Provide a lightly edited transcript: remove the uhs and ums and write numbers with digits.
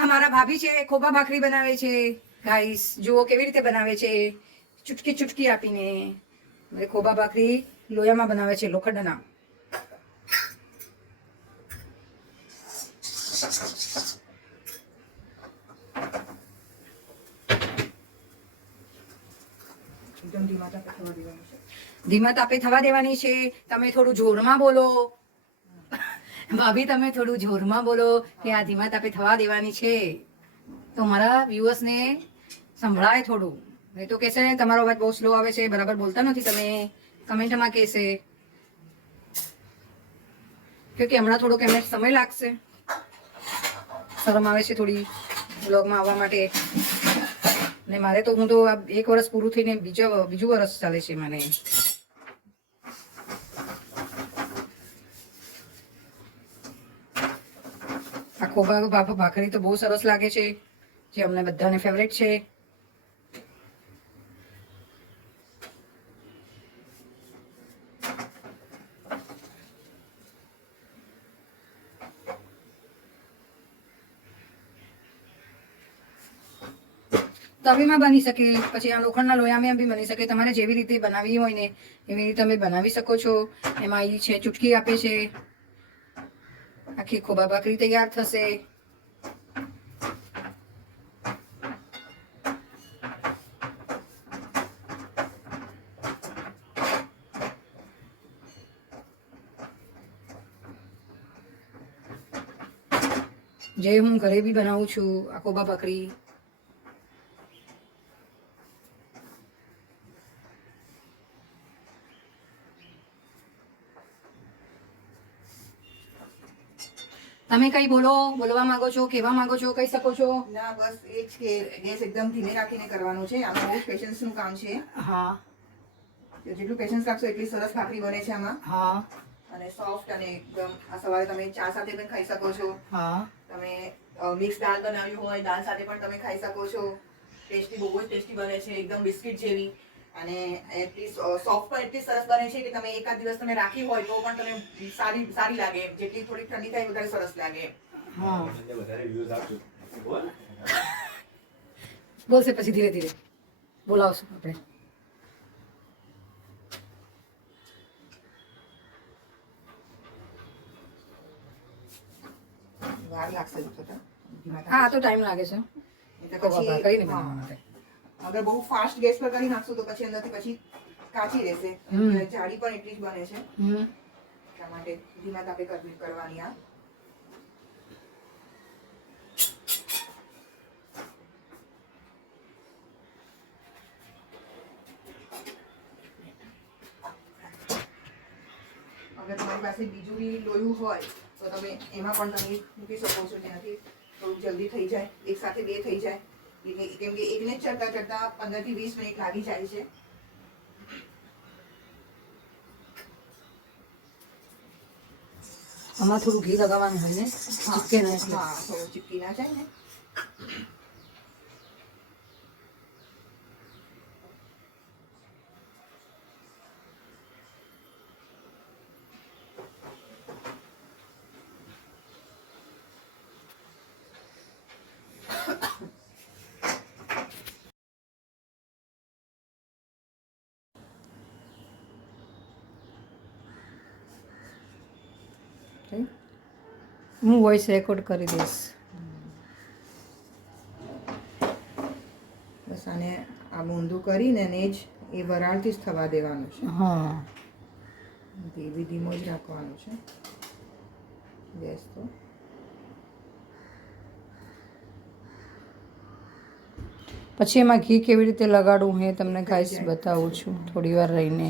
આ મારા ભાભી છે, ખોબા ભાખરી બનાવે છે ગાઈસ. જુઓ કેવી રીતે બનાવે છે, ચૂટકી ચૂટકી આપીને. ખોબા ભાખરી લોયામાં બનાવે છે, લોખંડના. એકદમ ધીમા તાપે થવા દેવાની છે. તમે થોડું જોરમાં બોલો ભાભી, તમે થોડું જોરમાં બોલો કે આ ધીમા તાપે થવા દેવાની છે, તો મારા વ્યુઅર્સને સંભળાય થોડું. એ તો કહેશે તમારો અવાજ બહુ સ્લો આવે છે, બરાબર બોલતા નથી તમે, કમેન્ટમાં કહેશે. કે હમણાં થોડોક એમને સમય લાગશે, શરમ આવે છે થોડી બ્લોગમાં આવવા માટે. ને મારે તો, હું તો 1 વર્ષ પૂરું થઈને બીજું વર્ષ ચાલે છે મને. આ ખોબા ભાખરી તો બહુ સરસ લાગે છે, જે અમને બધાને ફેવરેટ છે. તવીમાં બની શકે, પછી આ લોખંડના લોયામાં બી બની શકે. તમારે જેવી રીતે બનાવવી હોય ને એવી રીતે તમે બનાવી શકો છો. એમાં ઈ છે ચૂટકી આપે છે. આખી ખોબા ભાખરી તૈયાર થશે. જે હું ઘરે બી બનાવું છું આ ખોબા ભાખરી. તમે કઈ બોલવા માંગો છો, કહેવા માંગો છો, કહી શકો છો. ના, બસ એ જ કે ગેસ એકદમ ધીમે રાખીને કરવાનું છે. આમાં બહુ પેશન્સનું કામ છે. હા, જેટલું પેશન્સ રાખશો એટલી સરસ ભાખરી બને છે આમાં. હા, અને સોફ્ટ, અને એકદમ આ સવારે તમે ચા સાથે પણ ખાઈ શકો છો. હા. તમે મિક્સ દાળ બનાવ્યું હોય, દાળ સાથે પણ તમે ખાઈ શકો છો. ટેસ્ટી, બહુ જ ટેસ્ટી બને છે, એકદમ બિસ્કિટ જેવી. અને એટલી સોફ્ટ પણ એટલી સરસ બને છે કે તમે એકાદ દિવસ તમે રાખી હોય તો પણ તમે સારી લાગે. જેટલી થોડી ઠંડી થાય વધારે સરસ લાગે. હા, બોલશે પછી ધીરે ધીરે બોલાવશું આપણે. વાર લાગશે હા, તો ટાઈમ લાગે છે કરીને બનાવવા માટે. અગર બહુ ફાસ્ટ ગેસ પર કરી નાખશું તો પછી અંદરથી પછી કાચી રહેશે. જાડી પણ એટલી જ બને છે. એટલા માટે ધીમા તાપે કરવાની આ. અગર તમારી પાસે બીજું બી લોયું હોય તો તમે એમાં પણ તમે મૂકી શકો છો, જેનાથી થોડુંક જલ્દી થઈ જાય, એક સાથે 2 થઈ જાય. કેમ કે એકને જ ચડતા 15 થી 20 મિનિટ લાગી જાય છે. આમાં થોડું ઘી લગાવવાનું હોય ને, ચીપકે ના. હા, થોડું ચીપકી ના જાય ને. હું વોઇસ રેકોર્ડ કરી દઈશ. બસ આને આ ઊંધું કરીને જ એ વરાળથી જ થવા દેવાનું છે. હા, એ બી ધીમો જ રાખવાનું છે ગેસ તો. પછી એમાં ઘી કેવી રીતે લગાડવું એ તમને ગાઈસ બતાવું છું થોડી વાર રહીને.